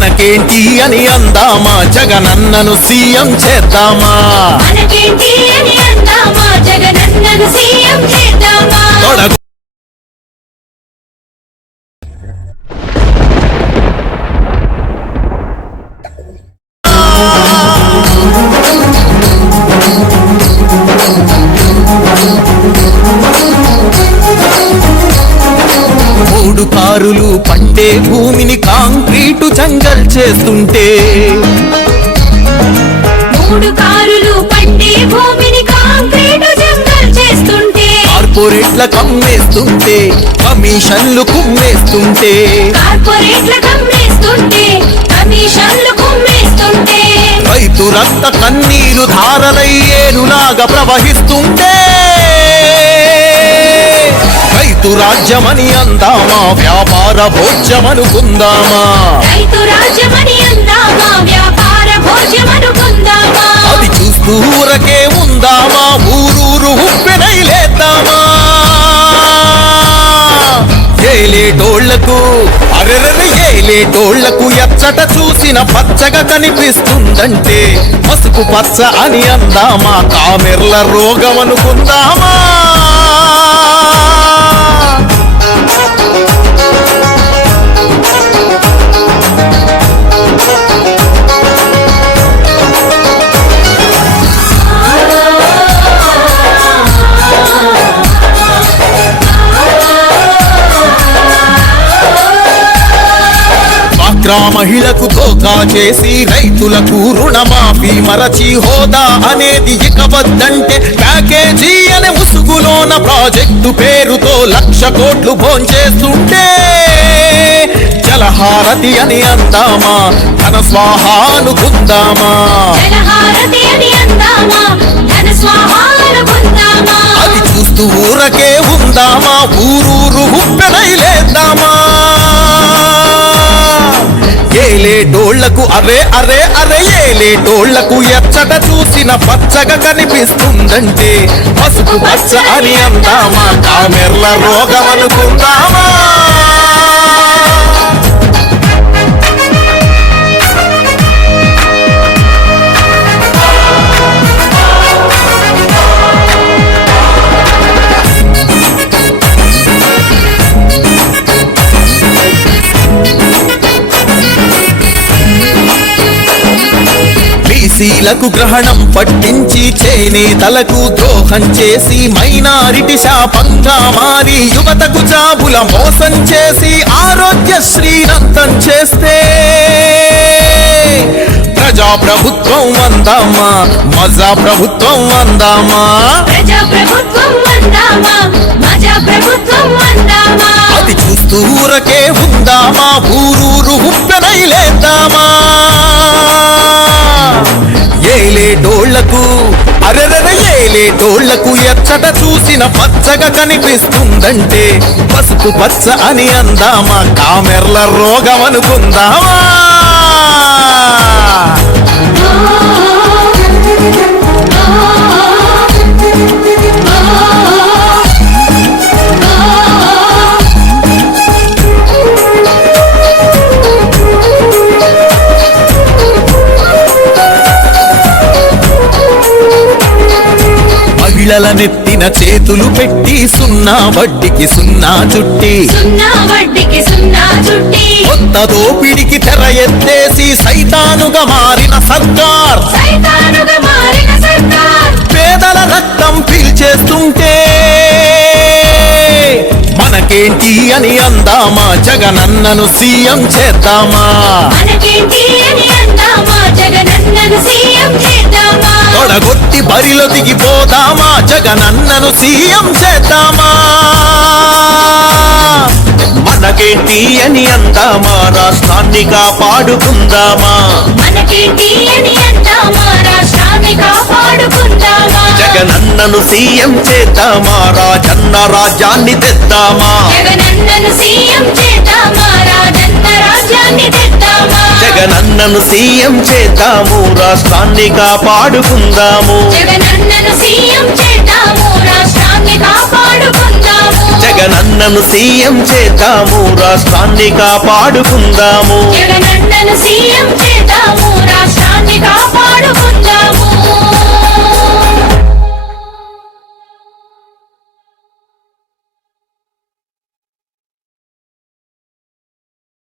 మనకేంటి అని అందామా? జగనన్నను సీఎం చేద్దామా? మనకేంటి అని అందామా? జగనన్నను సీఎం చేద్దామా? తొడగు. మూడు కారులు పండే భూమిని కాంక్రీటు జంగల్ చేస్తుంటే. మూడు కారులు పండే భూమిని కాంక్రీటు జంగల్ చేస్తుంటే. కార్పొరేట్ల కమ్మేస్తుంటే కమిషన్లు కుమ్మేస్తుంటే. కార్పొరేట్ల కమ్మేస్తుంటే కమిషన్లు కుమ్మేస్తుంటే. రైతు రక్త కన్నీరు ధారలై ఏనులాగా ప్రవహిస్తుంటే. రైతు రాజ్యమని అందామా? వ్యాపార భోజ్యమనుకుందామా? రైతు రాజ్యమని అందామా? వ్యాపార భోజ్యమనుకుందామా? అది చూస్తూ ఊరకే ఉందామా? ఊరూరు ఉప్పెనై లేద్దామా? ఏలేటోళ్ళకు అరెరెర ఏలేటోళ్ళకు ఎచ్చట చూసిన పచ్చగా కనిపిస్తుందంటే పసుపు పచ్చ అని అందామా? కామెర్ల రోగం అనుకుందామా డ్వాక్రా మహిళకు దోకా చేసి రైతులకు రుణమాఫీ మరచి హోదా అనేది ఇక వద్దంటే ప్యాకేజీ అనే ముసుగులోన ప్రాజెక్టు పేరుతో లక్ష కోట్లు భోంచేస్తుంటే జలహారతి అని అందామా ధన స్వాహా అనుకుందామా అది చూస్తూ ఊరకే ఉందామా ఊరూరు ఉప్పెనై లేద్దామా? ఏలేటోళ్ళకు అరే అరే అరే ఏలేటోళ్ళకు ఎచ్చట చూసిన పచ్చగా కనిపిస్తుందంటే. పసుపు పచ్చ అని అందామా? కామెర్ల రోగం అనుకుందామా బీసీలకు గ్రహణం పట్టించి చేనేతలకు ద్రోహం చేసి మైనారిటీ శాపంగా మారి యువతకు జాబుల మోసం చేసి ఆరోగ్య శ్రీనంతం చేస్తే. ప్రజా ప్రభుత్వం అందామా? మజా ప్రభుత్వం అందామా? అది చూస్తూ ఊరకే ఉందామా? ఊరూరు ఉప్పెనై లేద్దామా? కోళ్ళకు ఎచ్చట చూసిన పచ్చగా కనిపిస్తుందంటే పసుపు పచ్చ అని అందామా? కామెర్ల రోగం అనుకుందామా మహిళల నెత్తిన చేతులు పెట్టి సున్నా వడ్డీకి సున్నా చుట్టి. కొత్త దోపిడికి తెర ఎత్తేసి సైతానుగా మారిన సర్కార్ సైతానుగా మారిన సర్కార్ పేదల రక్తం పీల్చేస్తుంటే మనకేంటి అని అందామా? జగనన్నను సీఎం చేద్దామా? బరిలో దిగిపోదామా? జగనన్నను సీఎం చేద్దామా? మనకేంటి అని అందామా? రాష్ట్రాన్ని కాపాడుకుందామా? మనకేంటి అని అందామా? రాష్ట్రాన్ని కాపాడుకుందామా? జగనన్నను సీఎం చేద్దామా? రాజన్న రాజ్యాన్ని తెద్దామా? జగనన్నను సీఎం చేద్దామా? రాజన్న రాజ్యాన్ని తెద్దామా? జగనన్నను సీఎం చేద్దాము రాష్ట్రాన్ని కాపాడుకుందాము. జగనన్నను సీఎం చేద్దాము రాష్ట్రాన్ని కాపాడుకుందాము. జగనన్నను సీఎం చేద్దాము రాష్ట్రాన్ని కాపాడు